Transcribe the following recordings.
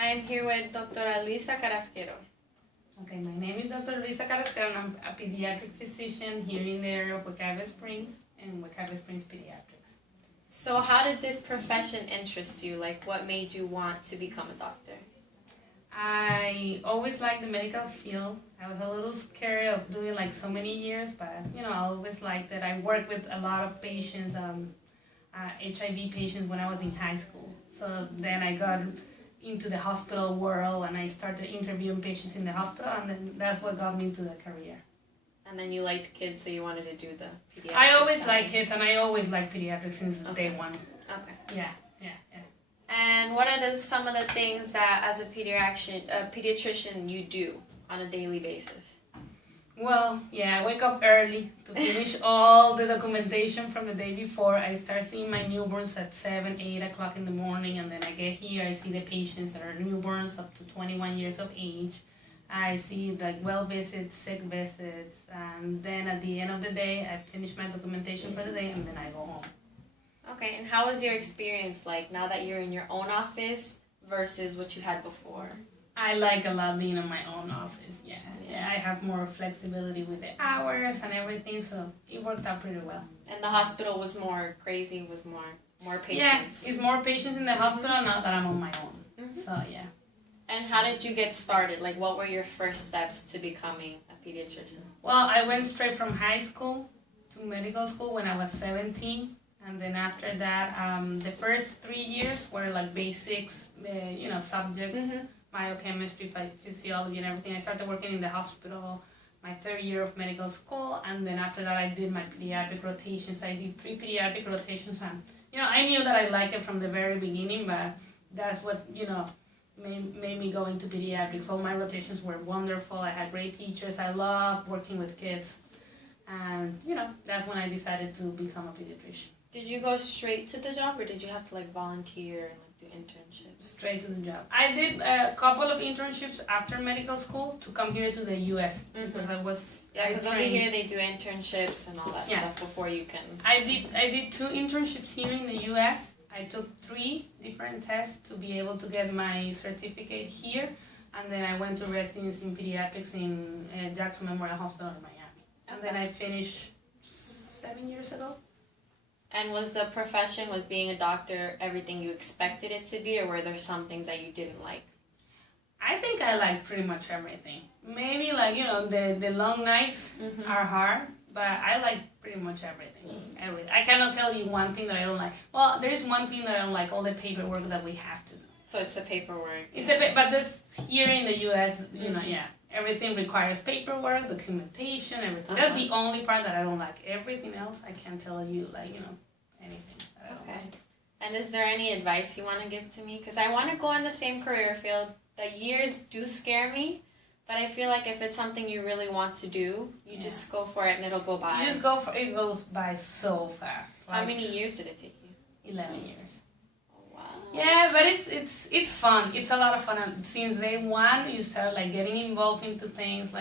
I am here with Dra. Luisa Carrasquero. Okay, my name is Dr. Luisa Carrasquero, and I'm a pediatric physician here in the area of Wecabe Springs and Wecabe Springs Pediatrics. So how did this profession interest you? Like, what made you want to become a doctor? I always liked the medical field. I was a little scared of doing like so many years, but I always liked it. I worked with a lot of patients, HIV patients when I was in high school. So then I got into the hospital world and I started interviewing patients in the hospital, and then that's what got me into the career. And then you liked kids, so you wanted to do the pediatrics. I always liked kids, and I always liked pediatrics since day one. Okay. Yeah. And what are some of the things that, as a pediatrician, you do on a daily basis? Well, I wake up early to finish all the documentation from the day before. I start seeing my newborns at 7, 8 o'clock in the morning, and then I get here, I see the patients that are newborns up to 21 years of age. I see like well visits, sick visits, and then at the end of the day, I finish my documentation for the day, and then I go home. Okay, and how was your experience like now that you're in your own office versus what you had before? I like a lot being in my own office, yeah. I have more flexibility with the hours and everything, so it worked out pretty well. And the hospital was more crazy, was more patients? Yeah, it's more patients in the hospital now that I'm on my own, so yeah. And how did you get started? Like, what were your first steps to becoming a pediatrician? Well, I went straight from high school to medical school when I was 17. And then after that, the first 3 years were like basics, subjects, biochemistry, physiology, and everything. I started working in the hospital, my third year of medical school, and then after that, I did my pediatric rotations. I did 3 pediatric rotations, and I knew that I liked it from the very beginning, but that's what made me go into pediatrics. All my rotations were wonderful. I had great teachers. I loved working with kids, and that's when I decided to become a pediatrician. Did you go straight to the job, or did you have to volunteer and do internships? Straight to the job. I did a couple of internships after medical school to come here to the U.S. because I was because over here they do internships and all that stuff before you can. I did 2 internships here in the U.S. I took 3 different tests to be able to get my certificate here, and then I went to residency in pediatrics in Jackson Memorial Hospital in Miami, and then I finished 7 years ago. And was the profession, was being a doctor, everything you expected it to be, or were there some things that you didn't like? I think I like pretty much everything. Maybe the long nights are hard, but I like pretty much everything. I cannot tell you one thing that I don't like. Well, there is one thing that I don't like, all the paperwork that we have to do. So it's the paperwork. But this here in the U.S., everything requires paperwork, documentation, everything. That's the only part that I don't like. Everything else, I can't tell you, anything that I don't like. And is there any advice you want to give to me? Because I want to go in the same career field. The years do scare me, but I feel like if it's something you really want to do, you just go for it and it'll go by. You just go for it. It goes by so fast. How many years did it take you? 11 years. Wow. Yeah, but it's fun. It's a lot of fun. And since day one, you start getting involved into things.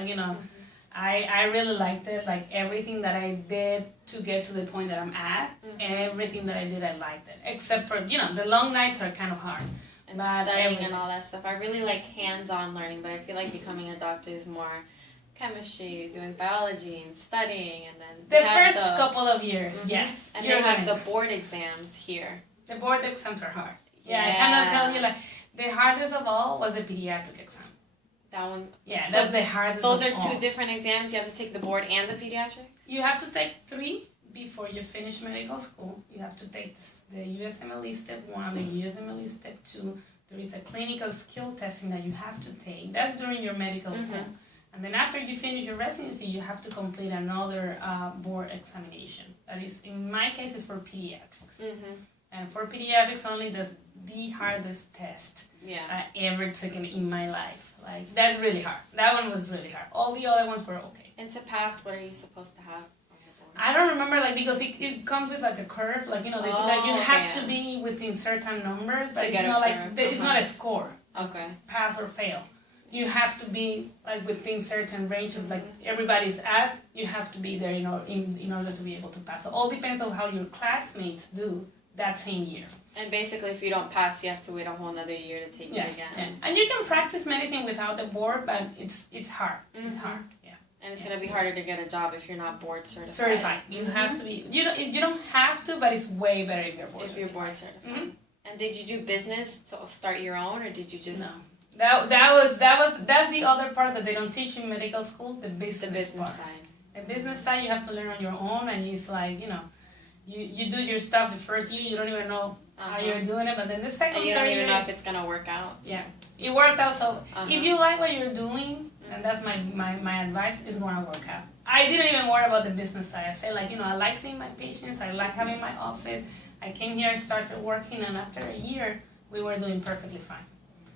I really liked it. Everything that I did to get to the point that I'm at, everything that I did, I liked it. Except for the long nights are kind of hard. And studying and all that stuff. I really like hands-on learning, but I feel like becoming a doctor is more chemistry, doing biology and studying, and then the first couple of years, yes. And they have the board exams here. The board exams are hard. Yeah, I cannot tell you, the hardest of all was the pediatric exam. That one? Yeah, so that's the hardest Those are 2 different exams? You have to take the board and the pediatrics? You have to take 3 before you finish medical school. You have to take the USMLE Step 1, the USMLE Step 2. There is a clinical skill testing that you have to take. That's during your medical school. And then after you finish your residency, you have to complete another board examination. That is, in my case, is for pediatrics. And for pediatrics, only the hardest test I ever taken in my life. That's really hard. That one was really hard. All the other ones were okay. And to pass, what are you supposed to have? I don't remember, because it comes with a curve, you have to be within certain numbers, but it's not it's not a score. Okay. Pass or fail. You have to be within certain range of everybody's at. You have to be there, in order to be able to pass. So all depends on how your classmates do. that same year. And basically, if you don't pass, you have to wait a whole another year to take it again. Yeah. And you can practice medicine without the board, but it's hard. Mm-hmm. It's hard. Yeah. And it's gonna be harder to get a job if you're not board certified. Certified. You have to be. You don't have to, but it's way better if you're board certified. If you're board certified. And did you do business to start your own, or did you just? No. That's the other part that they don't teach in medical school. The business part. side. The business side you have to learn on your own, and it's like you do your stuff the first year. You don't even know how you're doing it, but then the second, and you don't even know if it's gonna work out. Yeah, it worked out. So if you like what you're doing, and that's my advice, it's gonna work out. I didn't even worry about the business side. I said I like seeing my patients. I like having my office. I came here, I started working, and after a year, we were doing perfectly fine.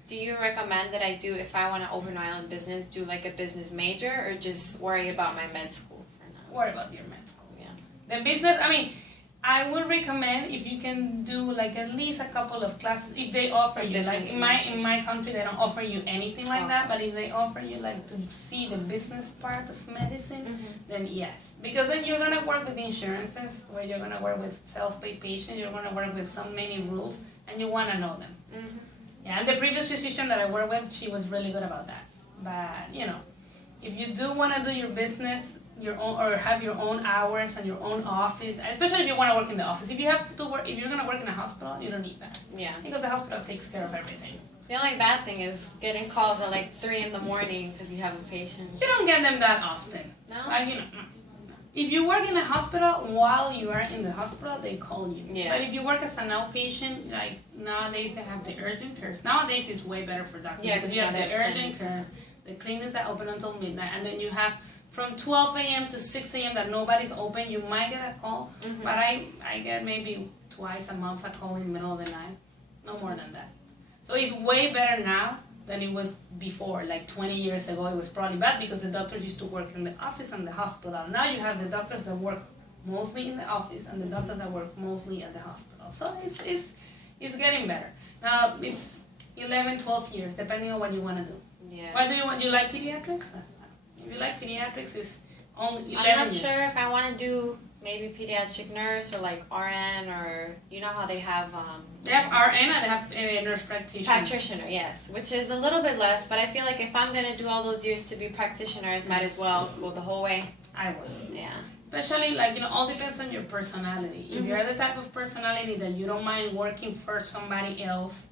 Do you recommend that I do, if I want to open my own business, do like a business major, or just worry about my med school for now? Worry about your med school. Yeah. The business, I would recommend if you can do like at least a couple of classes if they offer you. Like in my country, they don't offer you anything like that. But if they offer you like to see the business part of medicine, then yes, because then you're gonna work with insurances, where you're gonna work with self-pay patients. You're gonna work with so many rules, and you wanna know them. Yeah, and the previous physician that I worked with, she was really good about that. But if you do wanna do your business your own, or have your own hours and your own office, especially if you want to work in the office. If you're going to work in a hospital, you don't need that. Yeah. Because the hospital takes care of everything. The only bad thing is getting calls at like 3 in the morning because you have a patient. You don't get them that often. No? No. If you work in a hospital, while you are in the hospital, they call you. Yeah. But if you work as an outpatient, like nowadays they have the urgent cares. Nowadays it's way better for doctors, because you have the urgent cares, the clinics that open until midnight, and then you have from 12 a.m. to 6 a.m. that nobody's open. You might get a call, but I get maybe twice a month a call in the middle of the night. No more than that. So it's way better now than it was before. Like 20 years ago, it was probably bad because the doctors used to work in the office and the hospital. Now you have the doctors that work mostly in the office and the doctors that work mostly at the hospital. So it's getting better. Now it's 11, 12 years, depending on what you want to do. Yeah. What do you want? You like pediatrics? If you like pediatrics, it's only 11 I'm not years. sure if I want to do maybe pediatric nurse or like RN, or you know how they have They have RN and they have a nurse practitioner. Practitioner, yes, which is a little bit less, but I feel like if I'm gonna do all those years to be practitioners, might as well go the whole way. I would. Yeah. Especially all depends on your personality. If you're the type of personality that you don't mind working for somebody else,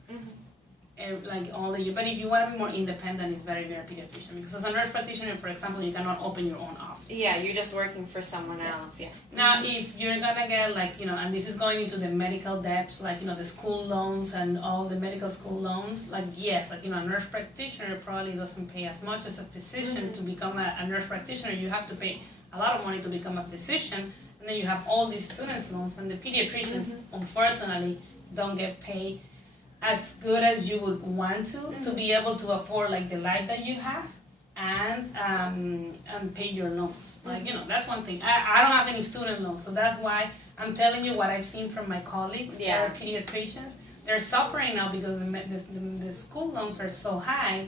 like all the year. But if you want to be more independent, it's better if you're a pediatrician, because as a nurse practitioner, for example, you cannot open your own office. Yeah, you're just working for someone else. Yeah. Now, if you're gonna get and this is going into the medical debts, the school loans and all the medical school loans, yes, a nurse practitioner probably doesn't pay as much as a physician to become a nurse practitioner. You have to pay a lot of money to become a physician, and then you have all these students loans, and the pediatricians, unfortunately, don't get paid as good as you would want to be able to afford the life that you have and pay your loans. That's one thing. I don't have any student loans, so that's why I'm telling you what I've seen from my colleagues that are pediatricians. They're suffering now because the school loans are so high,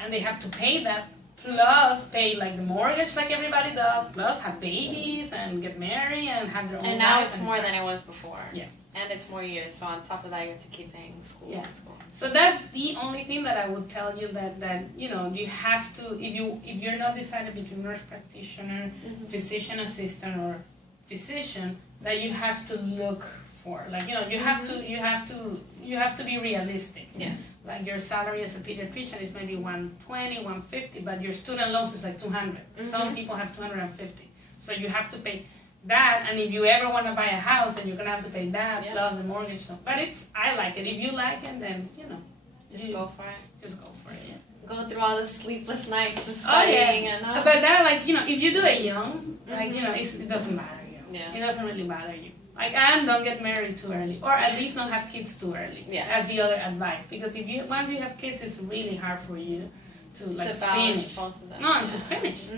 and they have to pay that, plus pay the mortgage like everybody does, plus have babies and get married and have their own And now life it's more than it was before. Yeah. And it's more years, so on top of that, you have to keep paying school. Yeah. School. So that's the only thing that I would tell you, that you have to, if you're not decided between nurse practitioner, physician assistant, or physician, that you have to look for. You have to be realistic. Yeah. Your salary as a pediatrician is maybe 120, 150, but your student loans is 200. Some people have 250. So you have to pay that, and if you ever want to buy a house, then you're gonna have to pay that plus the mortgage. But I like it. If you like it, then just go for it. Just go for it. Yeah. Go through all the sleepless nights and studying and. But that if you do it young, it doesn't bother you. Yeah. It doesn't really bother you. And don't get married too early, or at least don't have kids too early. Yeah. That's the other advice, because once you have kids, it's really hard for you to finish. Both of them. No, and to finish.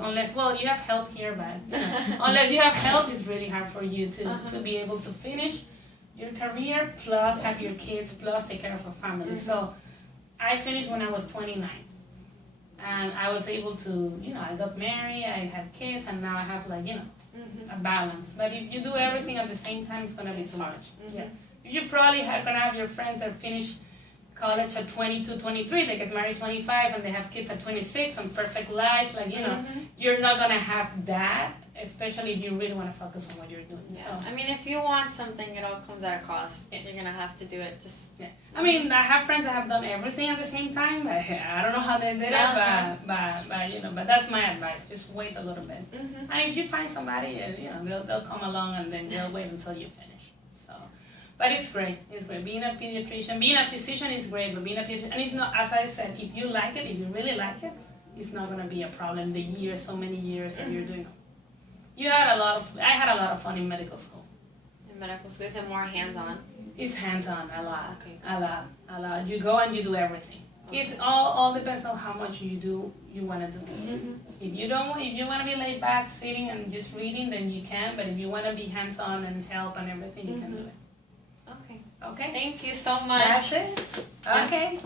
Unless you have help here, but unless you have help, it's really hard for you to be able to finish your career, plus have your kids, plus take care of a family. So I finished when I was 29, and I was able to, I got married, I had kids, and now I have a balance. But if you do everything at the same time, it's gonna be too much. Mm-hmm. Yeah. You probably are gonna have your friends that finish college at 22, 23, they get married 25, and they have kids at 26, and perfect life. Like, you know, you're not gonna have that, especially if you really want to focus on what you're doing. Yeah. So, I mean, if you want something, it all comes at a cost. Yeah. You're gonna have to do it. Just I mean, I have friends that have done everything at the same time. I don't know how they did it, but you know, but that's my advice. Just wait a little bit, and if you find somebody, you know, they'll come along, and then they'll wait until you finish. So, but it's great. It's great. Being a pediatrician, being a physician is great, but being a pediatrician, and it's not, as I said, if you like it, if you really like it, it's not gonna be a problem. The years, so many years that you're doing. I had a lot of fun in medical school. in medical school, is it more hands-on? It's hands-on, a lot, Okay. a lot. You go and you do everything. Okay. It's all depends on how much you want to do. If you want to be laid back, sitting and just reading, then you can. But if you want to be hands-on and help and everything, you can do it. Okay. Okay. Thank you so much. That's it. Okay.